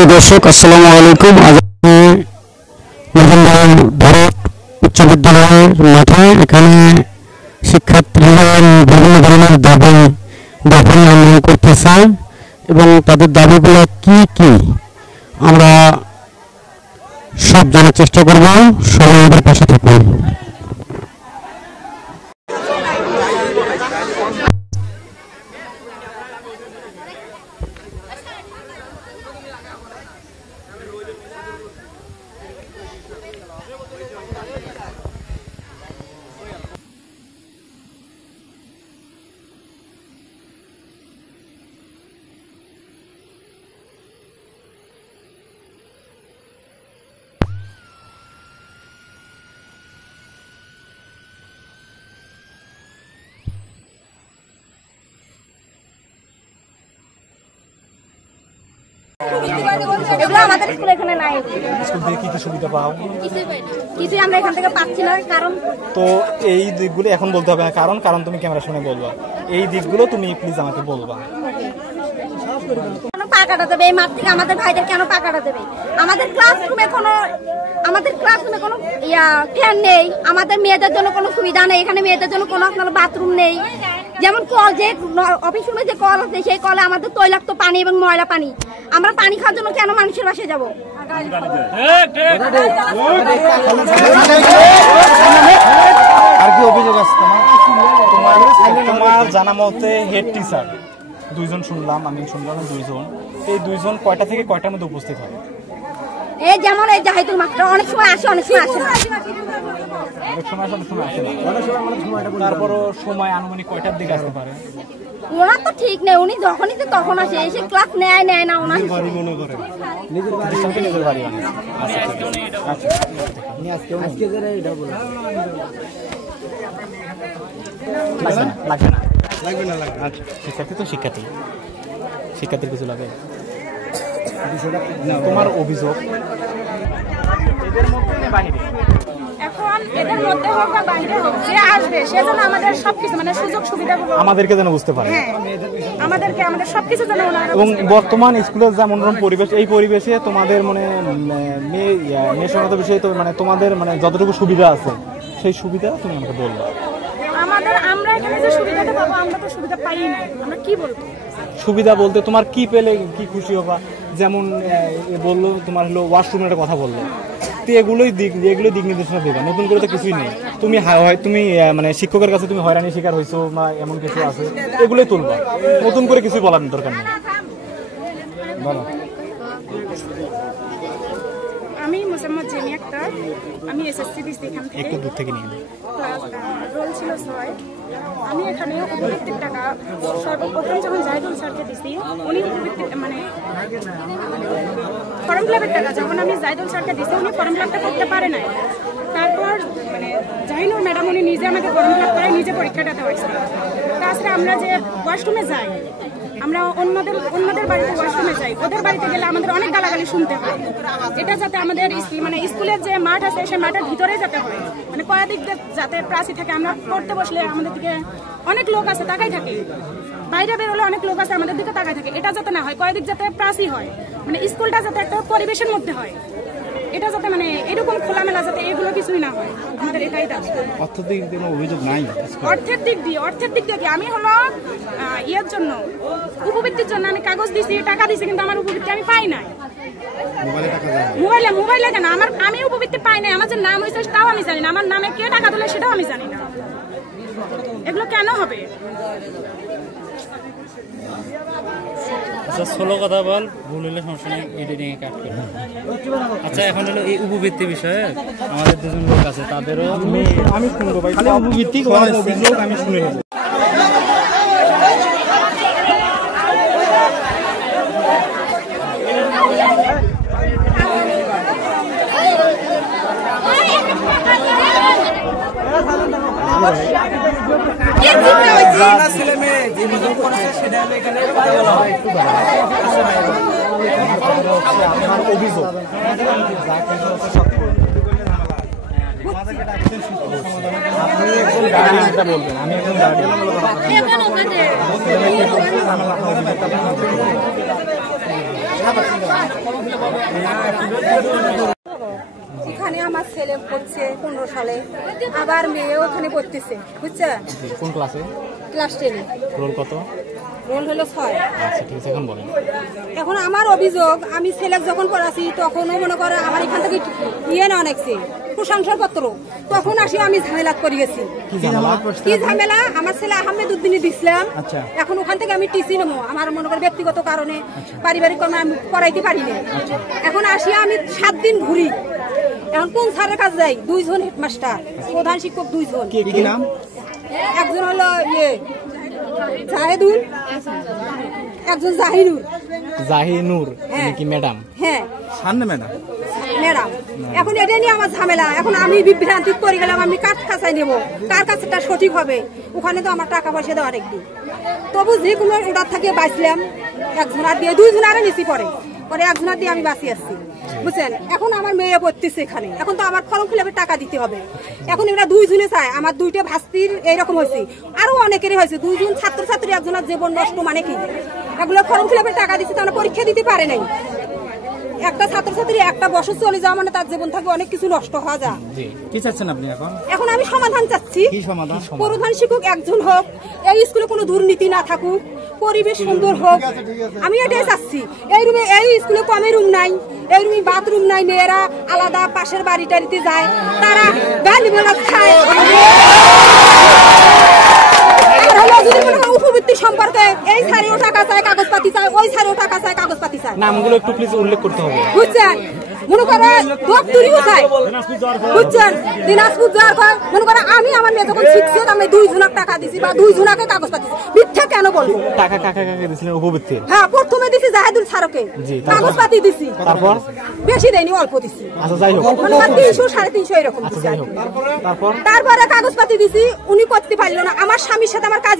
সুপ্রিয় দর্শক, আসসালামু আলাইকুম। আজ নভেম্বর ভারত উচ্চ বিদ্যালয়ের মাঠে এখানে শিক্ষার্থীরা বিভিন্ন ধরনের দাবি আন্দোলন করতেছে এবং তাদের দাবিগুলো কি কি আমরা সব জানার চেষ্টা করব। সবাই আমাদের পাশে থাকুন। এগুলো আমাদের স্কুলে এখানে নাই। স্কুল থেকে কি কি সুবিধা পাও? কিছুই আমরা এখান থেকে পাচ্ছি না। কারণ তো এই দিকগুলো এখন বলতে হবে না, কারণ তুমি ক্যামেরার সামনে বলবা। এই দিকগুলো তুমি প্লিজ আমাকে বলবা। কেন পা কাটা দেবে এই মাঠ থেকে? আমাদের ভাইদের কেন পা কাটা দেবে? আমাদের ক্লাসরুমে কোনো ফ্যান নেই। আমাদের মেয়েদের জন্য কোনো সুবিধা নেই। এখানে মেয়েদের জন্য কোনো আপনার বাথরুম নেই। যেমন কল, যে অফিস রুমে যে কল আছে সেই কলে আমাদের তৈলাক্ত পানি এবং ময়লা পানি। আমরা পানি খাওয়ার জন্য কেন মানুষের বাসায় যাবো? আর কি অভিযোগ আছে তোমার জানা মতে? হেড টিচার দুইজন শুনলাম, আমি শুনলাম দুইজন। এই দুইজন কয়টা থেকে কয়টার মধ্যে উপস্থিত হয়? এই যেমন এই জাহিদুল মাস্টার অনেক সময় আসে, অনেক সময় আসে না। অনেক সময় আসে, অনেক সময় আসে না। তারপরও সময় আনুমানিক কয়টার দিকে আসতে পারে? ওনার তো ঠিক নেই। উনি যখনই তখন আসে, এসে ক্লাস নেয় না। ওনার নিজের বাড়ি মানে। আচ্ছা ঠিক আছে। লাগবে না। আচ্ছা, শিক্ষার্থী তো শিক্ষার্থীর কিছু লাগে। তোমার অভিযোগ এদের মধ্যে না বাইরে? এখন এদের মধ্যে হোক বা বাইরে হোক, যে আসবে সেজন্য আমাদের সবকিছু মানে সুযোগ সুবিধাগুলো আমাদেরকে যেন বুঝতে পারে। হ্যাঁ, আমাদের সবকিছু যেন ওনারা। এবং বর্তমান স্কুলের যে মনোরম পরিবেশ, এই পরিবেশে তোমাদের মানে মেয়ে সংক্রান্ত বিষয়ে তো মানে তোমাদের মানে যতটুকু সুবিধা আছে সেই সুবিধা তুমি আমাকে বলবো। আমরা এখানে যে সুবিধাটা পাবো, আমরা তো সুবিধা পাই না। আমরা কি বলবো? সুবিধা বলতে তোমার কি পেলে কি খুশি হবা? যেমন বললো তোমার হলো ওয়াশরুমের একটা কথা বললো, তো এগুলো দিক নির্দেশনা দেবে। নতুন করে তো কিছুই নেই। তুমি মানে শিক্ষকের কাছে তুমি হয়রানির শিকার হয়েছো বা এমন কিছু আছে, এগুলোই তুলবা। নতুন করে কিছুই বলার দরকার নেই। বলো। আমি মোসাম্মদ জেমি আক্তার, আমি এসএসসি দিচ্ছি এখান থেকে। একটু দূর থেকে নিয়ে ক্লাস রোল ছিল 6। আমি এখানে উপবৃত্তির টাকা সর্বপ্রথম যখন জাহিদুল স্যারকে দিছি, উনি উপবৃত্তি মানে ফর্ম ফিলাপের টাকা যখন আমি জাহিদুল স্যারকে দিছি, উনি ফর্ম ফিলাপটা করতে পারে নাই। তারপর মানে জাহিনুর ম্যাডাম উনি নিজে আমাকে ফর্ম ফিলাপ করে নিজে পরীক্ষাটা দেওয়াইছে। তাছাড়া আমরা যে ওয়াশরুমে যাই, আমরা অন্যদের বাড়িতে ওয়াশরুমে যাই, ওদের বাড়িতে গেলে আমাদের অনেক গালাগালি শুনতে হয়। এটা যাতে আমাদের মানে স্কুলের যে মাঠ আছে সেই মাঠের ভিতরে যেতে হয়, মানে কয়েকদিক যাতে প্রাচী থাকে। আমরা পড়তে বসলে আমাদের দিকে অনেক লোক আছে তাকাই থাকে, বাইরে বেরোলে অনেক লোক আছে আমাদের দিকে তাকাই থাকে। এটা যাতে না হয়, কয়েকদিক যাতে প্রাচী হয়, মানে স্কুলটা যাতে একটা পরিবেশের মধ্যে হয়। এটা যাতে মানে এরকম খোলামেলা যাতে এগুলো কিছুই না হয়, আমাদের এটাই দাবি। অর্থের দিক দিয়ে অভিযোগ নাই। অর্থের দিক দিয়ে কি আমি হলো ইয়ের জন্য উপবৃত্তির জন্য আমি কাগজ দিছি, টাকা দিছি, কিন্তু আমার উপবৃত্তি আমি পাই নাই। মোবাইলে কেন আমি উপবৃত্তি পাই নাই? আমার যে নাম হয়েছে তাও আমি জানি না। আমার নামে কে টাকা দিলে সেটাও আমি জানি না। এগুলো কেন হবে? আচ্ছা, ষোলো কথা বল, ভুল হলে সমস্যা নেই, এডিটিং এ কাট করবো। আচ্ছা, এখন হলো এই উপবৃত্তি বিষয়ে আমাদের দুজন লোক আছে, তাদেরও আমি শুনবো ভাই, উপবৃত্তি অভিযোগ আমি শুনে নেব। অভিযোগ বলবেন, আমি একজন গার্ডিয়ান। এখানে আমার ছেলে পড়ছে 15 সালে, আবার মেয়েও ওখানে পড়তেছে, বুঝছেন? কোন ক্লাসে? ক্লাস 10-এ। রোল কত? রোল হলো 6। আচ্ছা ঠিক আছে, এখন বলেন। এখন আমার অভিযোগ, আমি ছেলে যখন পড়াছি তখনও মনে করে আমার এখান থেকে ইয়ে না অনেকছে প্রশংসাপত্র, তখন আসি আমি ঝামেলা করে গেছি। কি ঝামেলা? আমার ছেলে আহমেদ উদ্দিনে দিছিলাম, এখন ওখান থেকে আমি টিসি নেবো, আমার মনে করে ব্যক্তিগত কারণে, পারিবারিক কারণে আমি পড়াইতে পারি না। এখন আসি আমি 7 দিন ঘুরি, এখন কোন স্যারের কাছে যাই? 2 জন হেডমাস্টার, প্রধান শিক্ষক 2 জন। কি নাম? একজন হলো জাহেদুল, একজন জাহিনুর। জাহিনুর হ্যাঁ। কি ম্যাডাম? হ্যাঁ সামনে ম্যাডাম। ম্যাডাম, এখন এটা নিয়ে আমার ঝামেলা। এখন আমি বিভ্রান্তি করে গেলাম, আমি কার কাছে নেবো, কার কাছেটা সঠিক হবে? ওখানে তো আমার টাকা পয়সা দেওয়া অনেক দিন, তবু যে কোনো ওটার থেকে বাঁচলাম। একজনার দিয়ে 2 জনারে নিচি পরে একজনার দিয়ে আমি বাঁচি আসছি, বুঝছেন? এখন আমার মেয়ে পড়তেছে এখানে, এখন তো আমার ফর্ম ফিল আপের টাকা দিতে হবে। এখন এরা 2 জনে চায়, আমার 2টা ভাস্তির এইরকম হয়েছে, আরো অনেকেরই হয়েছে। 2 জন ছাত্রছাত্রী, একজনের জীবন নষ্ট মানে কি? এগুলো ফর্ম ফিল আপের টাকা দিচ্ছে, তারা পরীক্ষা দিতে পারে নাই। একটা ছাত্রছাত্রী একটা বছর চলে যাওয়া মানে তার জীবন থেকে অনেক কিছু নষ্ট হওয়া যায়। কি চাচ্ছেন আপনি এখন? এখন আমি সমাধান চাচ্ছি। কি সমাধান? প্রধান শিক্ষক একজন হোক, এই স্কুলে কোনো দুর্নীতি না থাকুক, পরিবেশ সুন্দর হোক, আমি এটাই চাচ্ছি। এই রুমে, এই স্কুলে কমে রুম নাই, এই রুমে বাথরুম নাই, মেয়েরা আলাদা পাশের বাড়ি টাড়িতে যায়, তারা গান খায়। উপবৃত্তি সম্পর্কে এই স্যারেও টাকা চায়, কাগজপাতি চায়, ওই স্যারেও টাকা চায়, কাগজপাতি চায়। নামগুলো একটু প্লিজ উল্লেখ করতে হবে, বুঝছেন? মনে করে দপ্তরিও চায়, বুঝছেন? দিনাজপুর যাওয়ার পর মনে করে আমি আমার মেয়ে যখন শিখছি আমি 2 জনকে টাকা দিছি বা 2 জনকে কাগজপাতি দিছি, মিথ্যা কেন বলবো? টাকা কাকে কাকে দিছিলেন উপবৃত্তি? হ্যাঁ, প্রথমে দিছি জাহেদুল স্যারকে, কাগজপাতি দিছি। তারপর? বেশি দেয়নি, অল্প দিছি। আচ্ছা যাই হোক, 300 350 এরকম দিছি। তারপরে তারপরে কাগজপাতি দিছি, উনি করতে পারলো না। আমার স্বামীর সাথে আমার কাজ